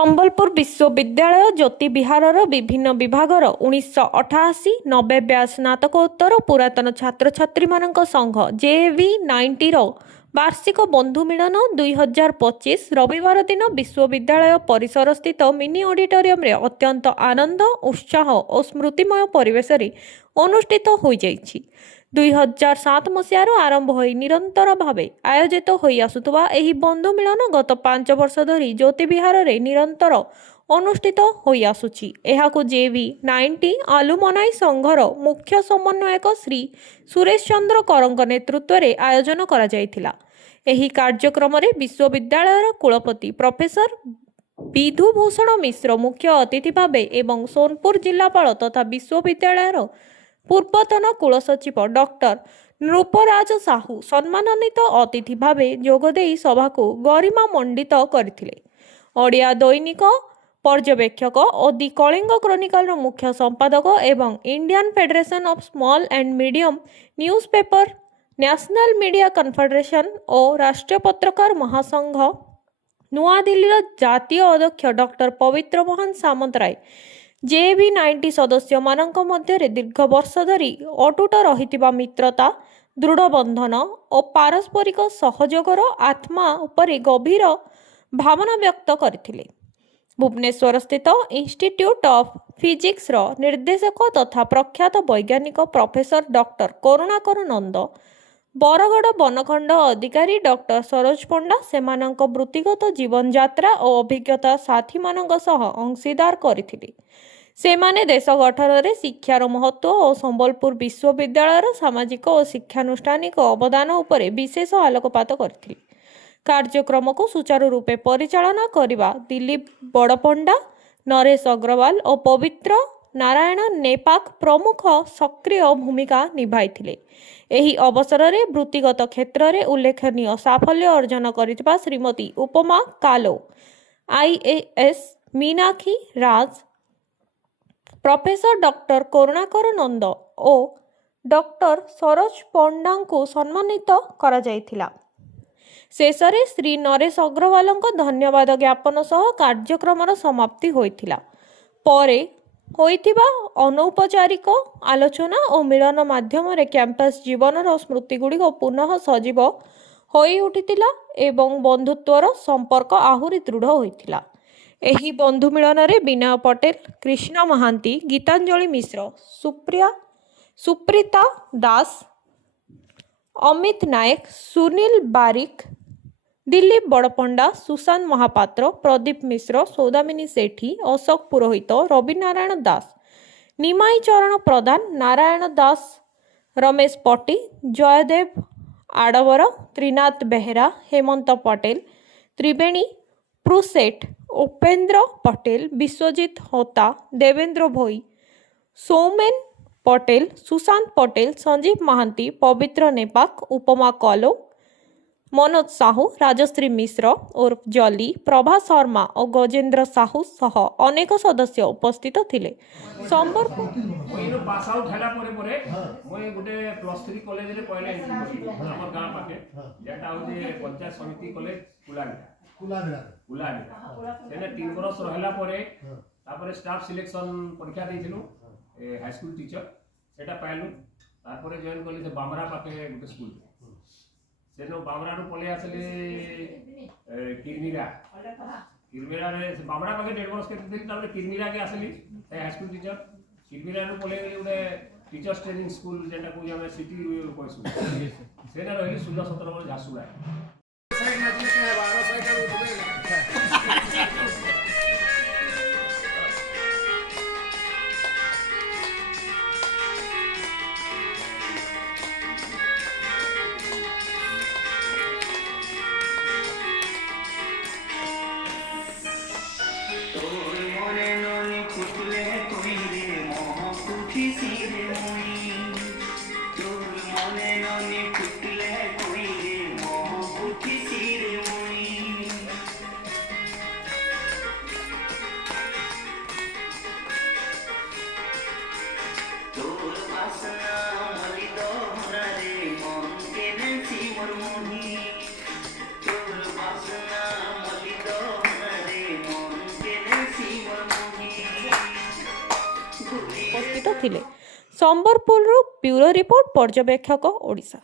ସମ୍ବଲପୁର ବିଶ୍ୱବିଦ୍ୟାଳୟ ଜ୍ୟୋତି ବିହାରର ବିଭିନ୍ନ ବିଭାଗର 1988-90 ବ୍ୟାଚ୍ ସ୍ନାତକୋତ୍ତର ପୁରାତନ ଛାତ୍ରଛାତ୍ରୀମାନଙ୍କ ସଂଘ JV90ର ବାର୍ଷିକ ବନ୍ଧୁ ମିଳନ 2025 ରବିବାର ଦିନ ବିଶ୍ୱବିଦ୍ୟାଳୟ ପରିସରସ୍ଥିତ ମିନି ଅଡିଟୋରିୟମରେ ଅତ୍ୟନ୍ତ ଆନନ୍ଦ, ଉତ୍ସାହ ଓ ସ୍ମୃତିମୟ ପରିବେଶରେ ଅନୁଷ୍ଠିତ ହୋଇଯାଇଛି। 2007 ମସିହାରୁ ଆରମ୍ଭ ହୋଇ ନିରନ୍ତର ଭାବେ ଆୟୋଜିତ ହୋଇ ଆସୁଥିବା ଏହି ବନ୍ଧୁ ମିଳନ ଗତ 5 ବର୍ଷ ଧରି ଜ୍ୟୋତି ବିହାରରେ ନିରନ୍ତର ଅନୁଷ୍ଠିତ ହୋଇ ଆସୁଛି। ଏହାକୁ JV90 ଆଲୁମନାଇ ସଂଘର ମୁଖ୍ୟ ସମନ୍ୱୟକ ଶ୍ରୀ ସୁରେଶ ଚନ୍ଦ୍ର କରଙ୍କ ନେତୃତ୍ୱରେ ଆୟୋଜନ କରାଯାଇଥିଲା। ଏହି କାର୍ଯ୍ୟକ୍ରମରେ ବିଶ୍ୱବିଦ୍ୟାଳୟର କୁଳପତି ପ୍ରଫେସର ବିଧୁଭୂଷଣ ମିଶ୍ର ମୁଖ୍ୟ ଅତିଥି ଭାବେ ଏବଂ ସୋନପୁର ଜିଲ୍ଲାପାଳ ତଥା ବିଶ୍ୱବିଦ୍ୟାଳୟର ପୂର୍ବତନ କୁଳସଚିବ ଡକ୍ଟର ନୃପରାଜ ସାହୁ ସମ୍ମାନିତ ଅତିଥି ଭାବେ ଯୋଗଦେଇ ସଭାକୁ ଗରିମାମଣ୍ଡିତ କରିଥିଲେ। ଓଡ଼ିଆ ଦୈନିକ ପର୍ଯ୍ୟବେକ୍ଷକ ଓ ଦି କଳିଙ୍ଗ କ୍ରୋନିକଲର ମୁଖ୍ୟ ସମ୍ପାଦକ ଏବଂ Indian federation of small and medium news paper, national media confederation ଓ ରାଷ୍ଟ୍ରୀୟ ପତ୍ରକାର ମହାସଂଘ ନୂଆଦିଲ୍ଲୀର ଜାତୀୟ ଅଧ୍ୟକ୍ଷ ଡକ୍ଟର ପବିତ୍ର ମୋହନ ସାମନ୍ତରାୟ JV90 ସଦସ୍ୟମାନଙ୍କ ମଧ୍ୟରେ ଦୀର୍ଘ ବର୍ଷ ଧରି ଅଟୁଟ ରହିଥିବା ମିତ୍ରତା, ଦୃଢ଼ ବନ୍ଧନ ଓ ପାରସ୍ପରିକ ସହଯୋଗର ଆତ୍ମା ଉପରେ ଗଭୀର ଭାବନା ବ୍ୟକ୍ତ କରିଥିଲେ। ଭୁବନେଶ୍ୱରସ୍ଥିତ ଇନଷ୍ଟିଚ୍ୟୁଟ୍ ଅଫ୍ ଫିଜିକ୍ସର ନିର୍ଦ୍ଦେଶକ ତଥା ପ୍ରଖ୍ୟାତ ବୈଜ୍ଞାନିକ ପ୍ରଫେସର ଡକ୍ଟର କରୁଣାକର ନନ୍ଦ, ବରଗଡ଼ ବନଖଣ୍ଡ ଅଧିକାରୀ ଡକ୍ଟର ସରୋଜ ପଣ୍ଡା ସେମାନଙ୍କ ବୃତ୍ତିଗତ ଜୀବନଯାତ୍ରା ଓ ଅଭିଜ୍ଞତା ସାଥୀମାନଙ୍କ ସହ ଅଂଶୀଦାର କରିଥିଲେ। ସେମାନେ ଦେଶ ଗଠନରେ ଶିକ୍ଷାର ମହତ୍ତ୍ୱ ଓ ସମ୍ବଲପୁର ବିଶ୍ୱବିଦ୍ୟାଳୟର ସାମାଜିକ ଓ ଶିକ୍ଷାନୁଷ୍ଠାନିକ ଅବଦାନ ଉପରେ ବିଶେଷ ଆଲୋକପାତ କରିଥିଲେ। କାର୍ଯ୍ୟକ୍ରମକୁ ସୁଚାରୁ ରୂପେ ପରିଚାଳନା କରିବା ଦିଲ୍ଲୀପ ବଡ଼ପଣ୍ଡା, ନରେଶ ଅଗ୍ରୱାଲ ଓ ପବିତ୍ର ନାରାୟଣ ନେପାକ ପ୍ରମୁଖ ସକ୍ରିୟ ଭୂମିକା ନିଭାଇଥିଲେ। ଏହି ଅବସରରେ ବୃତ୍ତିଗତ କ୍ଷେତ୍ରରେ ଉଲ୍ଲେଖନୀୟ ସାଫଲ୍ୟ ଅର୍ଜନ କରିଥିବା ଶ୍ରୀମତୀ ଉପମା କାଲୋ, IAS ମୀନାକ୍ଷୀ ରାଜ, ପ୍ରଫେସର ଡକ୍ଟର କରୁଣାକର ନନ୍ଦ ଓ ଡକ୍ଟର ସରୋଜ ପଣ୍ଡାଙ୍କୁ ସମ୍ମାନିତ କରାଯାଇଥିଲା। ଶେଷରେ ଶ୍ରୀ ନରେଶ ଅଗ୍ରୱାଲଙ୍କ ଧନ୍ୟବାଦ ଜ୍ଞାପନ ସହ କାର୍ଯ୍ୟକ୍ରମର ସମାପ୍ତି ହୋଇଥିଲା। ପରେ ହୋଇଥିବା ଅନୌପଚାରିକ ଆଲୋଚନା ଓ ମିଳନ ମାଧ୍ୟମରେ କ୍ୟାମ୍ପସ ଜୀବନର ସ୍ମୃତିଗୁଡ଼ିକ ପୁନଃ ସଜୀବ ହୋଇ ଉଠିଥିଲା ଏବଂ ବନ୍ଧୁତ୍ୱର ସମ୍ପର୍କ ଆହୁରି ଦୃଢ଼ ହୋଇଥିଲା। ଏହି ବନ୍ଧୁ ମିଳନରେ ବିନୟ ପଟେଲ, କୃଷ୍ଣ ମହାନ୍ତି, ଗୀତାଞ୍ଜଳି ମିଶ୍ର, ସୁପ୍ରୀତା ଦାସ, ଅମିତ ନାୟକ, ସୁନୀଲ ବାରିକ, ଦିଲ୍ଲୀପ ବଡ଼ପଣ୍ଡା, ସୁଶାନ୍ତ ମହାପାତ୍ର, ପ୍ରଦୀପ ମିଶ୍ର, ସୌଦାମିନୀ ସେଠୀ, ଅଶୋକ ପୁରୋହିତ, ରବି ନାରାୟଣ ଦାସ, ନିମାଇ ଚରଣ ପ୍ରଧାନ, ନାରାୟଣ ଦାସ, ରମେଶ ପଟି, ଜୟଦେବ ଆଡ଼ବର, ତ୍ରିନାଥ ବେହେରା, ହେମନ୍ତ ପଟେଲ, ତ୍ରିବେଣୀ ପ୍ରୁସେଟ, ଉପେନ୍ଦ୍ର ପଟେଲ, ବିଶ୍ୱଜିତ ହୋତା, ଦେବେନ୍ଦ୍ର ଭୋଇ, ସୌମେନ ପଟେଲ, ସୁଶାନ୍ତ ପଟେଲ, ସଞ୍ଜୀବ ମହାନ୍ତି, ପବିତ୍ର ନେପାକ, ଉପମା କଲୋ, ମନୋଜ ସାହୁ, ରାଜଶ୍ରୀ ମିଶ୍ର ଓରଫ ଜଲି, ପ୍ରଭା ଶର୍ମା ଓ ଗଜେନ୍ଦ୍ର ସାହୁ ସହ ଅନେକ ସଦସ୍ୟ ଉପସ୍ଥିତ ଥିଲେ। ସମ୍ବଲପୁର ପାସ୍ ଆଉଟ୍ ହେଲା ପରେ ମୁଇଁ ଗୋଟେ +3 କଲେଜରେ ପହିଲା ଏଣ୍ଟ୍ରି କଲି ଆମର ଗାଁ ପାଖେ, ଯେଟା ହଉଛି ପଞ୍ଚାୟତ ସମିତି କଲେଜ କୁଲାବିରା। ସେନେ 3 ବର୍ଷ ରହିଲା ପରେ ତାପରେ ଷ୍ଟାଫ୍ ସିଲେକ୍ସନ ପରୀକ୍ଷା ଦେଇଥିଲୁ ହାଇସ୍କୁଲ ଟିଚର, ସେଟା ପାଇଲୁ। ତାପରେ ଜଏନ୍ କଲି ସେ ବାମରା ପାଖେ ଗୋଟେ ସ୍କୁଲ, ସେନ ବାମରାରୁ ପଳେଇ ଆସିଲି କିରମିରାରେ ବାମରା ପାଖେ 1.5 ବର୍ଷ କେତେ, ତାପରେ କିରମିରାକେ ଆସିଲି ହାଇସ୍କୁଲ ଟିଚର। କିରମିରାରୁ ପଳେଇ ଗଲି ଗୋଟେ ଟିଚର୍ସ ଟ୍ରେନିଂ ସ୍କୁଲ, ଯେଟା କହୁଛି ଆମେ ସିଟି କହିଛୁ, ସେଟା ରହିଲି 16-17 ବର୍ଷ ଝାରସୁଗୁଡ଼ା। ଉପସ୍ଥିତ ଥିଲେ। ସମ୍ବଲପୁରରୁ ବ୍ୟୁରୋ ରିପୋର୍ଟ, ପର୍ଯ୍ୟବେକ୍ଷକ, ଓଡ଼ିଶା।